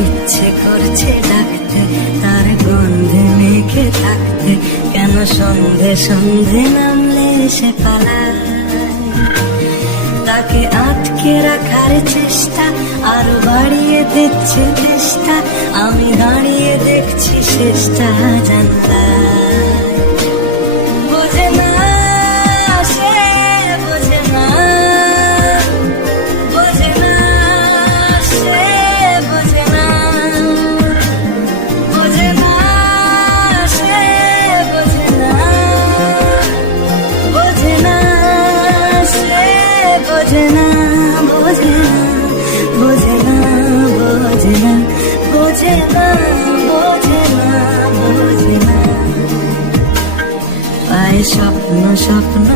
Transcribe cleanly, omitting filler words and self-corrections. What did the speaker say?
ইচ্ছে করছে ডাকতে, তার গন্ধে মেখে থাকতে, কেন সন্ধে সন্ধে নামলে সে পালায়। তাকে আটকে রাখার চেষ্টা আরো বাড়িয়ে দিচ্ছে চেষ্টা, আমি দাঁড়িয়ে দেখছি শেষটা জানলায়। বোঝে না সে, বোঝে না, বোঝে না সে, বোঝে না, বোঝে না সে, বোঝে না, বোঝে না সে, বোঝে না, বোঝে না, বোঝে না, বোঝে না, বোঝে না, বোঝে না, বোঝে না। পায়ে স্বপ্ন স্বপ্ন